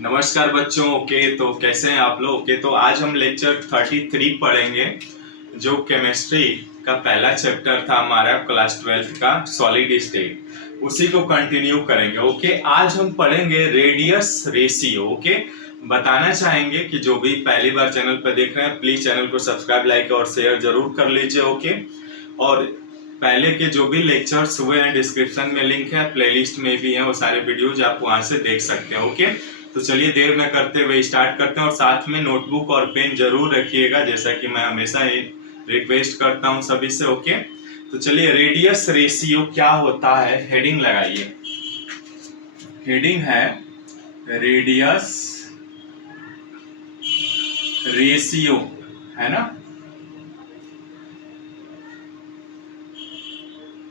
नमस्कार बच्चों। ओके, तो कैसे हैं आप लोग? ओके, तो आज हम लेक्चर 33 पढ़ेंगे, जो केमिस्ट्री का पहला चैप्टर था हमारा क्लास 12 का सॉलिड स्टेट, उसी को कंटिन्यू करेंगे। ओके, आज हम पढ़ेंगे रेडियस रेशियो। ओके, बताना चाहेंगे कि जो भी पहली बार चैनल पर देख रहे हैं प्लीज चैनल को सब्सक्राइब, लाइक और शेयर जरूर कर लीजिए। ओके, और पहले के जो भी लेक्चर्स हुए हैं डिस्क्रिप्शन में लिंक है, प्लेलिस्ट में भी है, वो सारे वीडियोज आप वहां से देख सकते हैं। ओके, तो चलिए देर न करते हुए स्टार्ट करते हैं, और साथ में नोटबुक और पेन जरूर रखिएगा, जैसा कि मैं हमेशा ही रिक्वेस्ट करता हूं सभी से। ओके, तो चलिए रेडियस रेशियो क्या होता है, हेडिंग लगाइए। हेडिंग है रेडियस रेशियो, है ना।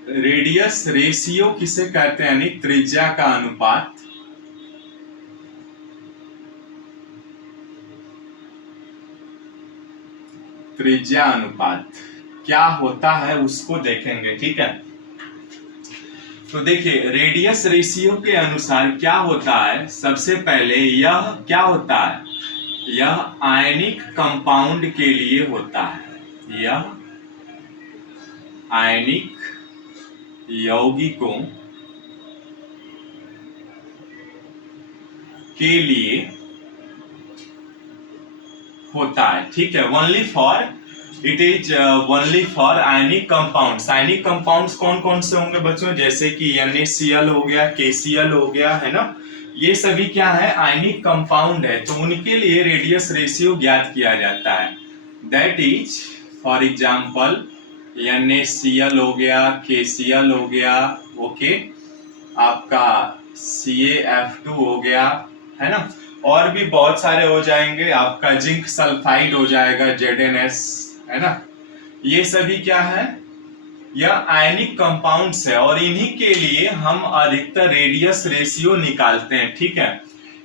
रेडियस रेशियो किसे कहते हैं, यानी त्रिज्या का अनुपात। त्रिज्या अनुपात क्या होता है उसको देखेंगे, ठीक है। तो देखिए रेडियस रेशियो के अनुसार क्या होता है, सबसे पहले यह क्या होता है, यह आयनिक कंपाउंड के लिए होता है। यह आयनिक यौगिकों के लिए होता है, ठीक है। Only for it is only for ionic compounds. Ionic compounds कौन कौन से होंगे बच्चों, जैसे कि NaCl हो गया, KCl हो गया, है ना। ये सभी क्या है, आयनिक कंपाउंड है, तो उनके लिए रेडियस रेशियो ज्ञात किया जाता है। That is for example NaCl हो गया, KCl हो गया, ओके, आपका CaF2 हो गया, है ना, और भी बहुत सारे हो जाएंगे, आपका जिंक सल्फाइड हो जाएगा ZnS, है ना। ये सभी क्या है, यह आयनिक कंपाउंड्स है, और इन्हीं के लिए हम अधिकतर रेडियस रेशियो निकालते हैं, ठीक है।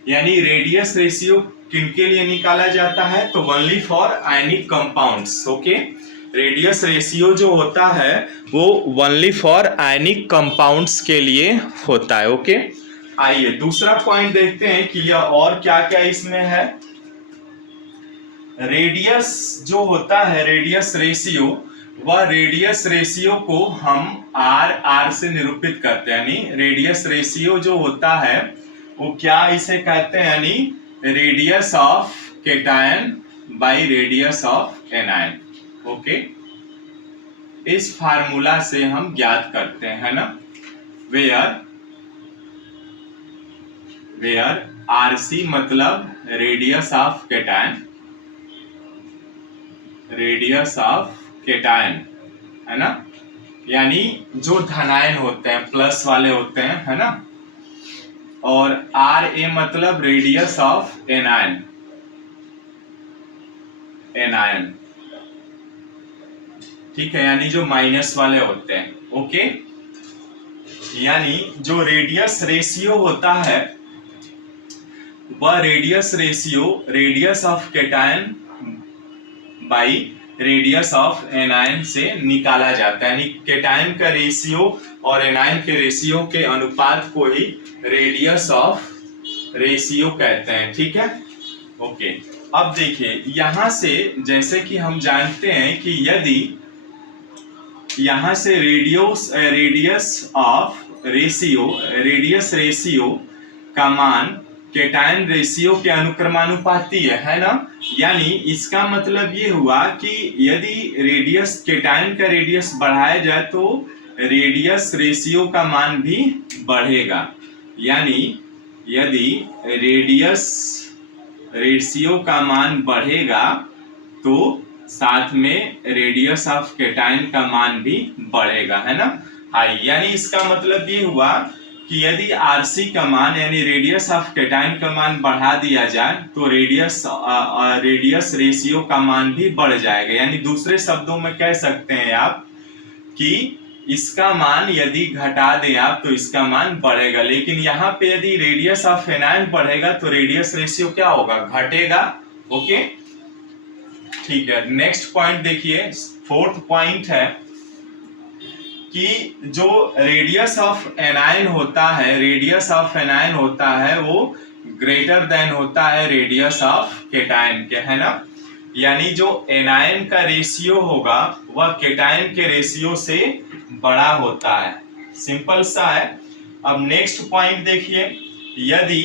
यानी रेडियस रेशियो किनके लिए निकाला जाता है, तो only for ionic compounds. Okay, radius ratio जो होता है वो ओनली फॉर आयनिक कंपाउंड्स के लिए होता है। ओके, आइए दूसरा पॉइंट देखते हैं कि यह और क्या क्या इसमें है। रेडियस जो होता है, रेडियस रेशियो, वह रेडियस रेशियो को हम R से निरूपित करते हैं, यानी रेडियस रेशियो जो होता है वो क्या इसे कहते हैं, यानी radius of cation by radius of anion. Okay, इस फार्मूला से हम ज्ञात करते हैं, है ना, वेयर RC मतलब radius of cation, radius of cation, है ना, यानी जो धनायन होते हैं, प्लस वाले होते हैं, है ना, और RA मतलब रेडियस ऑफ एनायन, एनायन, ठीक है, यानी जो माइनस वाले होते हैं। ओके, यानी जो रेडियस रेशियो होता है वह radius ratio radius of cation by radius of anion से निकाला जाता है, यानी केटायन का रेशियो और एनायन के रेशियो के अनुपात को ही रेडियस ऑफ रेशियो कहते हैं, ठीक है। ओके, अब देखिए यहां से, जैसे कि हम जानते हैं कि यदि यहां से रेडियस रेशियो का मान केटायन रेशियो के अनुक्रमानुपाती है ना। यानी इसका मतलब ये हुआ कि यदि रेडियस केटायन का रेडियस बढ़ाया जाए तो रेडियस रेशियो का मान भी बढ़ेगा, यानी यदि रेडियस रेशियो का मान बढ़ेगा तो साथ में रेडियस ऑफ केटायन का मान भी बढ़ेगा, है ना, हाई। यानी इसका मतलब ये हुआ कि यदि RC का मान यानी रेडियस ऑफ केटायन का मान बढ़ा दिया जाए तो रेडियस रेशियो का मान भी बढ़ जाएगा। यानी दूसरे शब्दों में कह सकते हैं आप कि इसका मान यदि घटा दें आप तो इसका मान बढ़ेगा, लेकिन यहाँ पे यदि रेडियस ऑफ एनायन बढ़ेगा तो रेडियस रेशियो क्या होगा, घटेगा। ओके, ठीक है, नेक्स्ट पॉइंट देखिए, फोर्थ पॉइंट है कि जो रेडियस ऑफ एनायन होता है, रेडियस ऑफ एनायन होता है वो ग्रेटर देन होता है रेडियस ऑफ केटायन के, है ना। यानी जो एनायन का रेशियो होगा वह केटायन के रेशियो से बड़ा होता है, सिंपल सा है। अब नेक्स्ट पॉइंट देखिए, यदि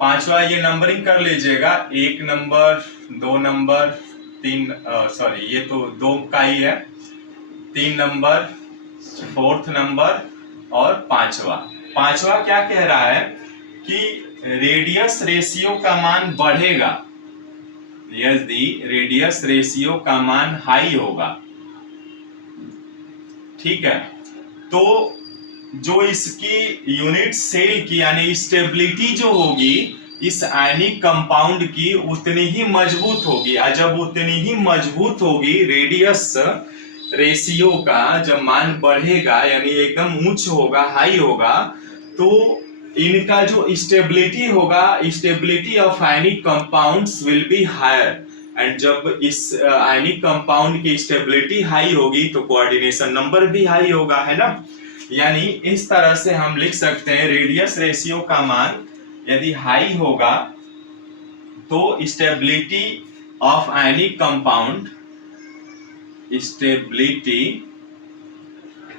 पांचवा, ये नंबरिंग कर लीजिएगा, 1 नंबर, 2 नंबर, 3 सॉरी ये तो 2 का ही है, 3 नंबर, 4th नंबर और पांचवा क्या कह रहा है कि रेडियस रेशियो का मान बढ़ेगा यदि रेडियस रेशियो का मान हाई होगा, ठीक है। तो जो इसकी यूनिट सेल की यानी स्टेबिलिटी जो होगी इस आयनिक कंपाउंड की उतनी ही मजबूत होगी, और जब उतनी ही मजबूत होगी रेडियस रेशियो का जब मान बढ़ेगा यानी एकदम उच्च होगा, हाई होगा, तो इनका जो स्टेबिलिटी होगा, stability of ionic compounds will be higher, and जब इस आयनिक कंपाउंड की स्टेबिलिटी हाई होगी तो कोऑर्डिनेशन नंबर भी हाई होगा, है ना। यानी इस तरह से हम लिख सकते हैं रेडियस रेशियो का मान यदि हाई होगा तो stability of ionic compound, stability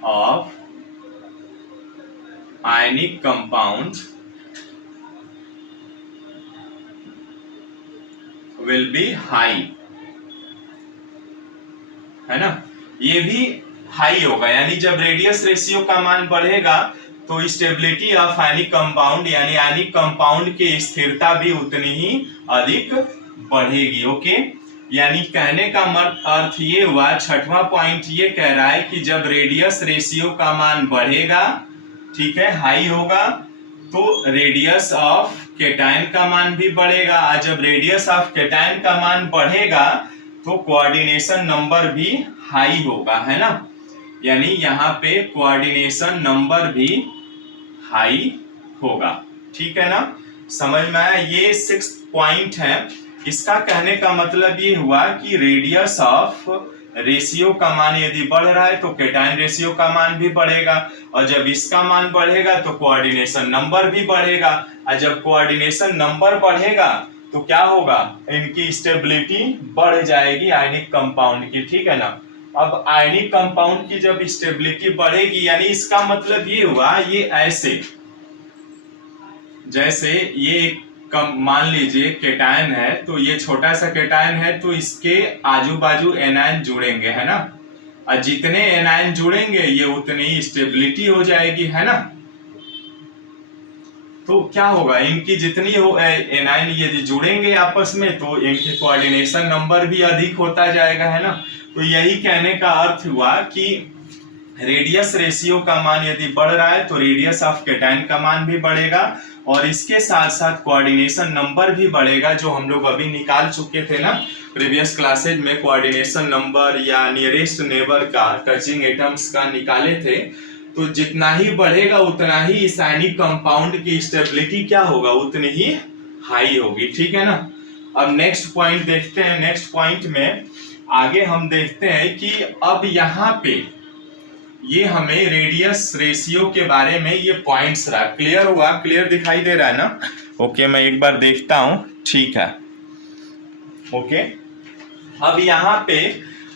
of ionic compound will be high, है ना। ये भी हाई होगा, यानी जब रेडियस रेशियो का मान बढ़ेगा तो स्टेबिलिटी ऑफ आयनिक कंपाउंड यानी आयनिक कंपाउंड की स्थिरता भी उतनी ही अधिक बढ़ेगी। ओके, यानी कहने का अर्थ ये हुआ, छठवां पॉइंट ये कह रहा है कि जब रेडियस रेशियो का मान बढ़ेगा, ठीक है, हाई होगा, तो रेडियस ऑफ केटायन का मान भी बढ़ेगा, और जब रेडियस ऑफ केटायन का मान बढ़ेगा तो कोऑर्डिनेशन नंबर भी हाई होगा, है ना। यानी यहाँ पे कोऑर्डिनेशन नंबर भी हाई होगा, ठीक है ना, समझ में आया। ये 6th पॉइंट है। इसका कहने का मतलब ये हुआ कि रेडियस ऑफ रेशियो का मान यदि बढ़ रहा है तो केटायन रेशियो का मान भी बढ़ेगा, और जब इसका मान बढ़ेगा तो कोऑर्डिनेशन नंबर भी बढ़ेगा, और जब कोऑर्डिनेशन नंबर बढ़ेगा तो क्या होगा, इनकी स्टेबिलिटी बढ़ जाएगी आयनिक कंपाउंड की, ठीक है ना। अब आयनिक कंपाउंड की जब स्टेबिलिटी बढ़ेगी यानी इसका मतलब ये हुआ, ये ऐसे जैसे ये मान लीजिए केटायन है, तो ये छोटा सा केटायन है तो इसके आजू बाजू एनायन जुड़ेंगे, है ना, और जितने एनायन जुड़ेंगे ये उतनी स्टेबिलिटी हो जाएगी, है ना। तो क्या होगा, इनकी जितनी हो एनायन यदि जुड़ेंगे आपस में तो इनके कोऑर्डिनेशन नंबर भी अधिक होता जाएगा, है ना। तो यही कहने का अर्थ हुआ कि रेडियस रेशियो का मान यदि बढ़ रहा है तो रेडियस ऑफ केटायन का मान भी बढ़ेगा, और इसके साथ साथ कोऑर्डिनेशन नंबर भी बढ़ेगा, जो हम लोग अभी निकाल चुके थे ना प्रीवियस क्लासेज में, कोऑर्डिनेशन नंबर या नियरेस्ट नेबर का, टचिंग एटम्स का निकाले थे। तो जितना ही बढ़ेगा उतना ही इस आयनिक कंपाउंड की स्टेबिलिटी क्या होगा, उतनी ही हाई होगी, ठीक है ना। अब नेक्स्ट पॉइंट देखते हैं। नेक्स्ट पॉइंट में आगे हम देखते हैं कि अब यहाँ पे ये हमें रेडियस रेशियो के बारे में ये पॉइंट्स रहा, क्लियर हुआ, क्लियर दिखाई दे रहा है ना। ओके, मैं एक बार देखता हूं, ठीक है। ओके, अब यहाँ पे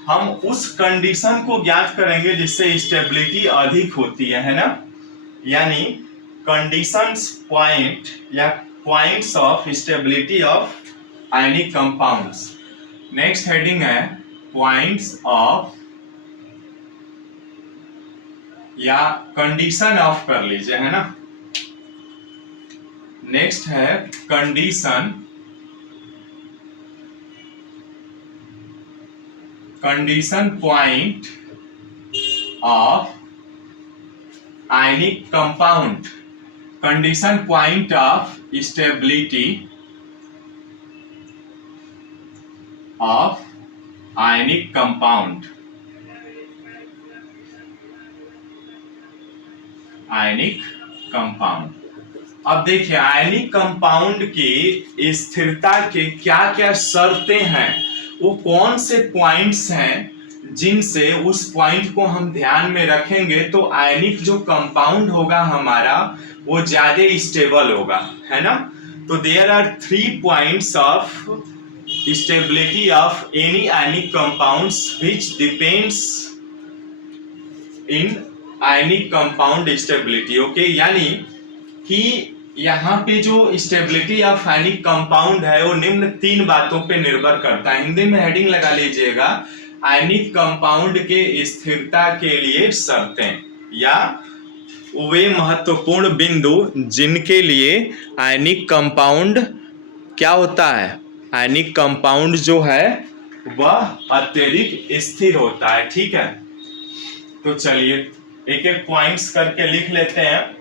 हम उस कंडीशन को ज्ञात करेंगे जिससे स्टेबिलिटी अधिक होती है ना, यानी कंडीशंस पॉइंट या points of stability of ionic compounds. Next heading है पॉइंट्स ऑफ या कंडीशन ऑफ कर लीजिए, है ना। नेक्स्ट है condition point of ionic compound, condition point of stability of ionic compound, ionic compound. अब देखिए आयनिक कंपाउंड की स्थिरता के क्या क्या शर्तें हैं, वो कौन से पॉइंट्स हैं जिनसे उस पॉइंट को हम ध्यान में रखेंगे तो आयनिक जो कंपाउंड होगा हमारा वो ज्यादा स्टेबल होगा, है ना। तो there are 3 points of stability of any ionic compounds which depends in ionic compound stability. Okay, यानी कि यहाँ पे जो स्टेबिलिटी ऑफ आयनिक कंपाउंड है वो निम्न 3 बातों पे निर्भर करता है। हिंदी में हेडिंग लगा लीजिएगा, आयनिक कंपाउंड के स्थिरता के लिए शर्तें, या वे महत्वपूर्ण बिंदु जिनके लिए आयनिक कंपाउंड क्या होता है, आयनिक कंपाउंड जो है वह अत्यधिक स्थिर होता है। ठीक है, तो चलिए एक एक पॉइंट्स करके लिख लेते हैं।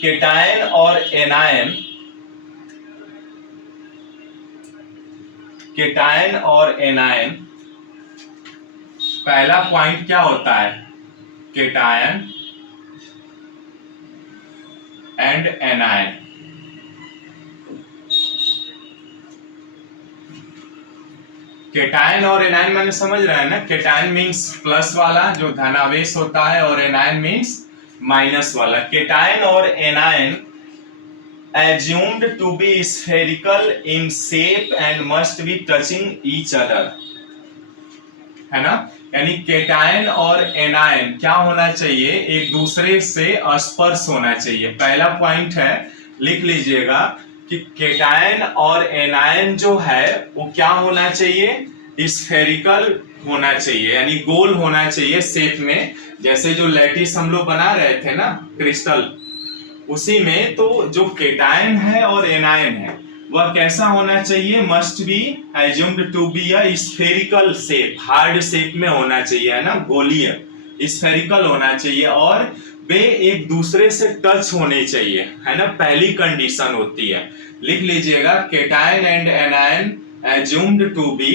केटायन और एनायन, केटायन और एनायन, पहला पॉइंट क्या होता है, केटायन एंड एनायन। केटायन और एनायन मैंने समझ रहे हैं ना, केटायन मीन्स प्लस वाला जो धनावेश होता है और एनायन मीन्स माइनस वाला। केटायन और anion assumed to be spherical in shape and must be touching each other, है ना। यानी केटायन और एनायन क्या होना चाहिए, एक दूसरे से स्पर्श होना चाहिए। पहला पॉइंट है, लिख लीजिएगा कि केटायन और एनायन जो है वो क्या होना चाहिए, स्फेरिकल होना चाहिए, यानी गोल होना चाहिए शेप में। जैसे जो लैटिस हम लोग बना रहे थे ना क्रिस्टल, उसी में तो जो केटायन है और एनायन है वह कैसा होना चाहिए, must be assumed to be a spherical shape, hard shape में होना चाहिए, है ना, गोलीय स्फेरिकल होना चाहिए, और वे एक दूसरे से टच होने चाहिए, है ना, पहली कंडीशन होती है। लिख लीजिएगा, cation and anion assumed to be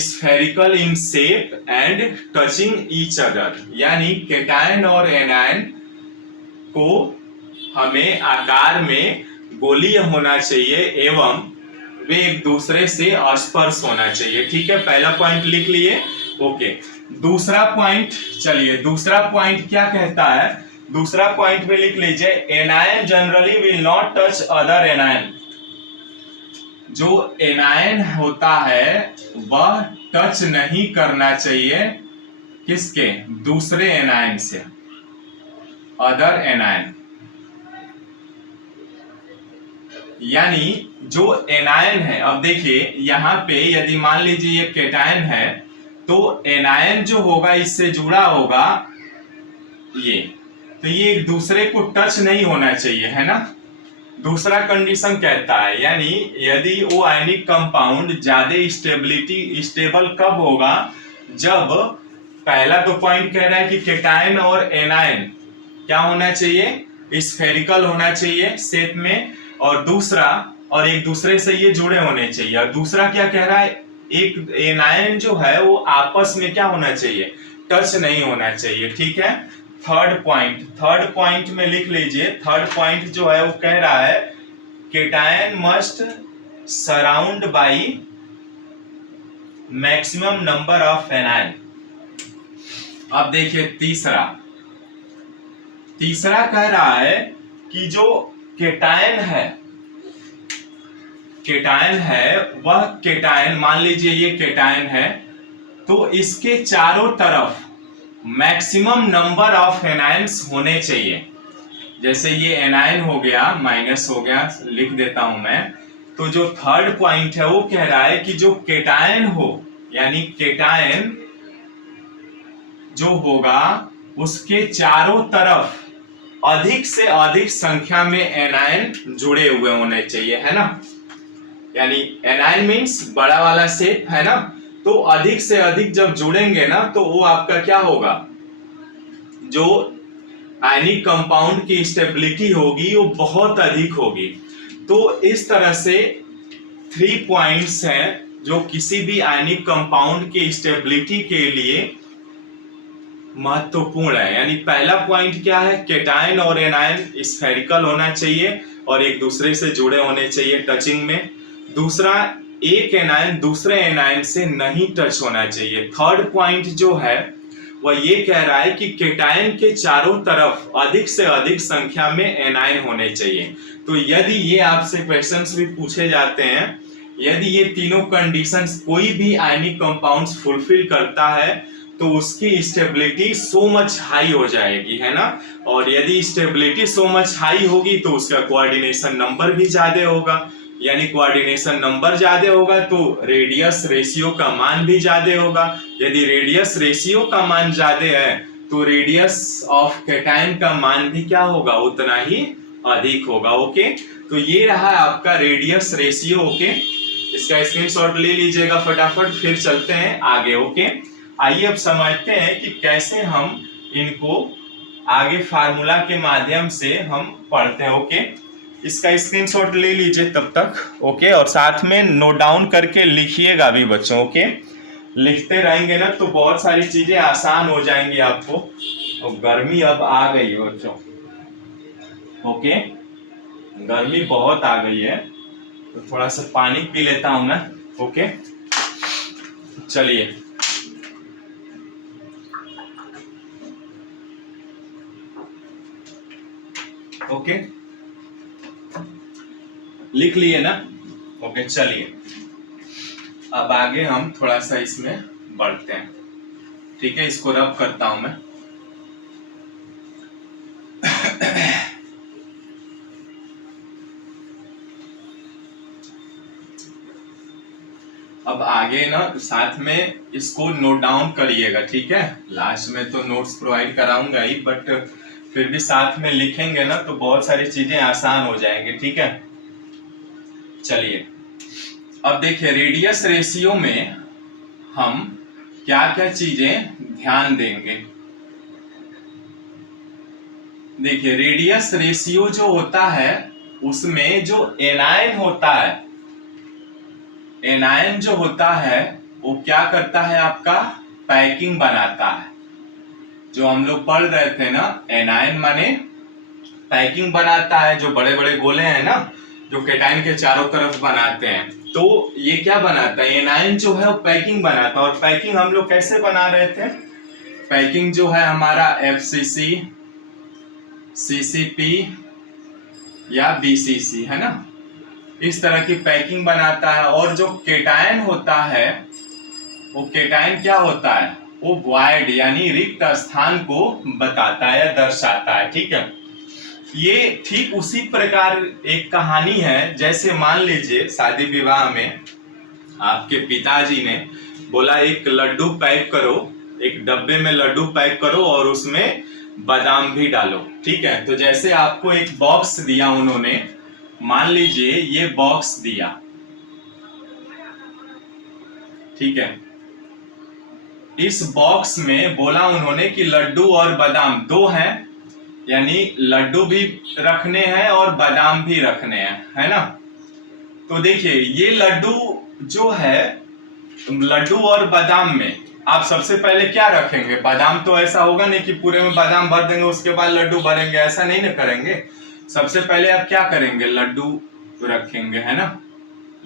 spherical in shape and touching each other, यानी केटायन और एनायन को हमें आकार में गोलीय होना चाहिए एवं वे एक दूसरे से स्पर्श होना चाहिए। ठीक है, पहला पॉइंट लिख लिए। ओके, दूसरा पॉइंट, चलिए दूसरा पॉइंट क्या कहता है, दूसरा पॉइंट में लिख लीजिए, anion generally will not touch other anion. जो एनायन होता है वह टच नहीं करना चाहिए किसके, दूसरे एनायन से, अदर एनायन। यानी जो एनायन है, अब देखिए यहाँ पे यदि मान लीजिए ये केटायन है तो एनायन जो होगा इससे जुड़ा होगा ये, तो ये एक दूसरे को टच नहीं होना चाहिए, है ना। दूसरा कंडीशन कहता है, यानी यदि वो आयनिक कंपाउंड ज्यादा स्टेबल कब होगा, जब पहला तो पॉइंट कह रहा है कि केटायन और एनायन क्या होना चाहिए, स्फेरिकल होना चाहिए शेप में, और दूसरा, और एक दूसरे से ये जुड़े होने चाहिए, और दूसरा क्या कह रहा है, एक एनायन जो है वो आपस में क्या होना चाहिए, टच नहीं होना चाहिए। ठीक है, थर्ड पॉइंट में लिख लीजिए, थर्ड पॉइंट जो है वो कह रहा है, cation must surround by maximum number of anion. अब देखिए तीसरा कह रहा है कि जो केटायन है वह केटायन, मान लीजिए ये केटायन है, तो इसके चारों तरफ मैक्सिमम नंबर ऑफ एनायंस होने चाहिए। जैसे ये एनायन हो गया, माइनस हो गया, लिख देता हूं मैं। तो जो थर्ड पॉइंट है वो कह रहा है कि जो केटायन हो, यानी केटायन जो होगा उसके चारों तरफ अधिक से अधिक संख्या में एनायन जुड़े हुए होने चाहिए, है ना। यानी एनायन मीन्स बड़ा वाला शेप, है ना। तो अधिक से अधिक जब जुड़ेंगे ना तो वो आपका क्या होगा, जो आयनिक कंपाउंड की स्टेबिलिटी होगी वो बहुत अधिक होगी। तो इस तरह से 3 पॉइंट्स हैं जो किसी भी आयनिक कंपाउंड की स्टेबिलिटी के लिए महत्वपूर्ण है। यानी पहला पॉइंट क्या है, केटायन और एनायन स्फेरिकल होना चाहिए और एक दूसरे से जुड़े होने चाहिए टचिंग में। दूसरा, एक एनायन दूसरे एनायन से नहीं टच होना चाहिए। थर्ड पॉइंट जो है वह ये कह रहा है कि केटायन के चारों तरफ अधिक से अधिक संख्या में एनायन होने चाहिए। तो यदि ये आपसे क्वेश्चंस भी पूछे जाते हैं, यदि ये तीनों कंडीशंस कोई भी आयनिक कंपाउंड्स फुलफिल करता है तो उसकी स्टेबिलिटी सो मच हाई हो जाएगी, है ना। और यदि स्टेबिलिटी सो मच हाई होगी तो उसका कोऑर्डिनेशन नंबर भी ज्यादा होगा, यानी कोऑर्डिनेशन नंबर ज्यादा होगा तो रेडियस रेशियो का मान भी ज्यादा होगा। यदि रेडियस रेशियो का मान ज्यादा है तो रेडियस ऑफ केटायन का मान भी क्या होगा, उतना ही अधिक होगा। ओके, तो ये रहा आपका रेडियस रेशियो। ओके, इसका स्क्रीनशॉट ले लीजिएगा फटाफट, फिर चलते हैं आगे। ओके, आइए अब समझते हैं कि कैसे हम इनको आगे फार्मूला के माध्यम से हम पढ़ते हैं। ओके, इसका स्क्रीनशॉट ले लीजिए तब तक। ओके, और साथ में नोट डाउन करके लिखिएगा भी बच्चों। ओके, लिखते रहेंगे ना तो बहुत सारी चीजें आसान हो जाएंगी आपको। और गर्मी अब आ गई है बच्चों। ओके, गर्मी बहुत आ गई है तो थोड़ा सा पानी पी लेता हूं मैं। ओके, चलिए ओके, लिख लिए ना। ओके, चलिए अब आगे हम थोड़ा सा इसमें बढ़ते हैं। ठीक है, इसको रब करता हूं मैं। अब आगे ना साथ में इसको नोट डाउन करिएगा, ठीक है। लास्ट में तो नोट्स प्रोवाइड कराऊंगा ही, बट फिर भी साथ में लिखेंगे ना तो बहुत सारी चीजें आसान हो जाएंगी। ठीक है, चलिए अब देखिए रेडियस रेशियो में हम क्या क्या चीजें ध्यान देंगे। देखिए रेडियस रेशियो जो होता है उसमें जो एनायन होता है, एनायन जो होता है वो क्या करता है, आपका पैकिंग बनाता है। जो हम लोग पढ़ रहे थे ना, एनायन माने पैकिंग बनाता है। जो बड़े बड़े गोले हैं ना जो केटायन के चारों तरफ बनाते हैं, तो ये क्या बनाता है, एनायन जो है वो पैकिंग बनाता है। और पैकिंग हम लोग कैसे बना रहे थे, पैकिंग जो है हमारा FCC, CCP या BCC है ना, इस तरह की पैकिंग बनाता है। और जो केटायन होता है वो केटायन क्या होता है, वो वॉइड यानी रिक्त स्थान को बताता है या दर्शाता है। ठीक है, ये ठीक उसी प्रकार एक कहानी है जैसे मान लीजिए शादी विवाह में आपके पिताजी ने बोला एक लड्डू पैक करो, एक डब्बे में लड्डू पैक करो और उसमें बादाम भी डालो। ठीक है, तो जैसे आपको एक बॉक्स दिया उन्होंने, मान लीजिए ये बॉक्स दिया, ठीक है, इस बॉक्स में बोला उन्होंने कि लड्डू और बादाम दो हैं, यानी लड्डू भी रखने हैं और बादाम भी रखने हैं, है ना। तो देखिए ये लड्डू जो है, लड्डू और बादाम में आप सबसे पहले क्या रखेंगे, बादाम। तो ऐसा होगा नहीं कि पूरे में बादाम भर देंगे उसके बाद लड्डू भरेंगे, ऐसा नहीं ना करेंगे। सबसे पहले आप क्या करेंगे, लड्डू रखेंगे, है ना।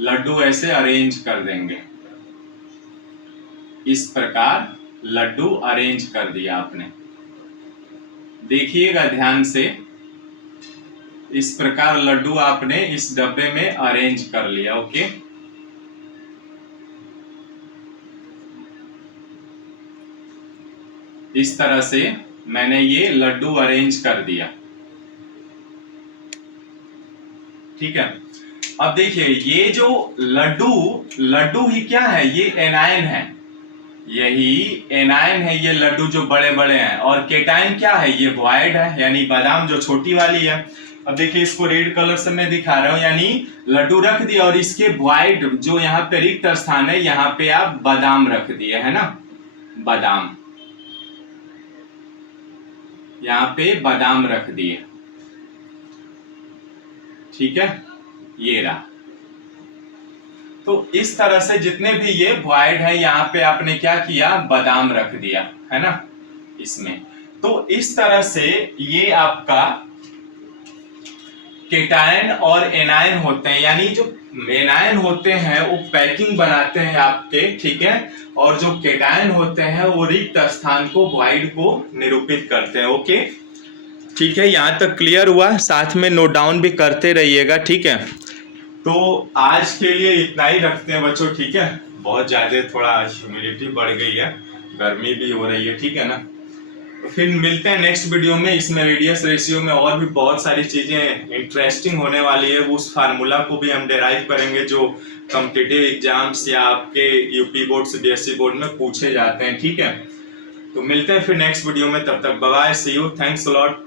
लड्डू ऐसे अरेंज कर देंगे, इस प्रकार लड्डू अरेंज कर दिया आपने। देखिएगा ध्यान से, इस प्रकार लड्डू आपने इस डब्बे में अरेंज कर लिया। ओके, इस तरह से मैंने ये लड्डू अरेंज कर दिया। ठीक है, अब देखिए ये जो लड्डू ही क्या है, ये एनायन है, यही एनायन है ये लड्डू जो बड़े बड़े हैं। और केटायन क्या है, ये वॉइड है, यानी बादाम जो छोटी वाली है। अब देखिए इसको रेड कलर से मैं दिखा रहा हूं, यानी लड्डू रख दिया और इसके वॉइड जो यहाँ पे रिक्त स्थान है यहाँ पे आप बादाम रख दिए, है ना, बादाम, यहाँ पे बादाम रख दिए। ठीक है, ये रहा। तो इस तरह से जितने भी ये वॉइड है यहाँ पे आपने क्या किया, बादाम रख दिया, है ना, इसमें। तो इस तरह से ये आपका केटायन और एनायन होते हैं, यानी जो एनायन होते हैं वो पैकिंग बनाते हैं आपके, ठीक है, और जो केटायन होते हैं वो रिक्त स्थान को, वॉइड को निरूपित करते हैं। ओके, ठीक है, यहाँ तक क्लियर हुआ? साथ में नोट डाउन भी करते रहिएगा, ठीक है। तो आज के लिए इतना ही रखते हैं बच्चों, ठीक है। बहुत ज़्यादा थोड़ा ह्यूमिडिटी बढ़ गई है, गर्मी भी हो रही है, ठीक है ना। तो फिर मिलते हैं नेक्स्ट वीडियो में। इसमें रेडियस रेशियो में और भी बहुत सारी चीज़ें इंटरेस्टिंग होने वाली है। उस फार्मूला को भी हम डेराइव करेंगे जो कॉम्पिटिटिव एग्जाम्स या आपके यूपी बोर्ड सीबीएसई बोर्ड में पूछे जाते हैं, ठीक है। तो मिलते हैं फिर नेक्स्ट वीडियो में, तब तक bye bye, see you, thanks a lot.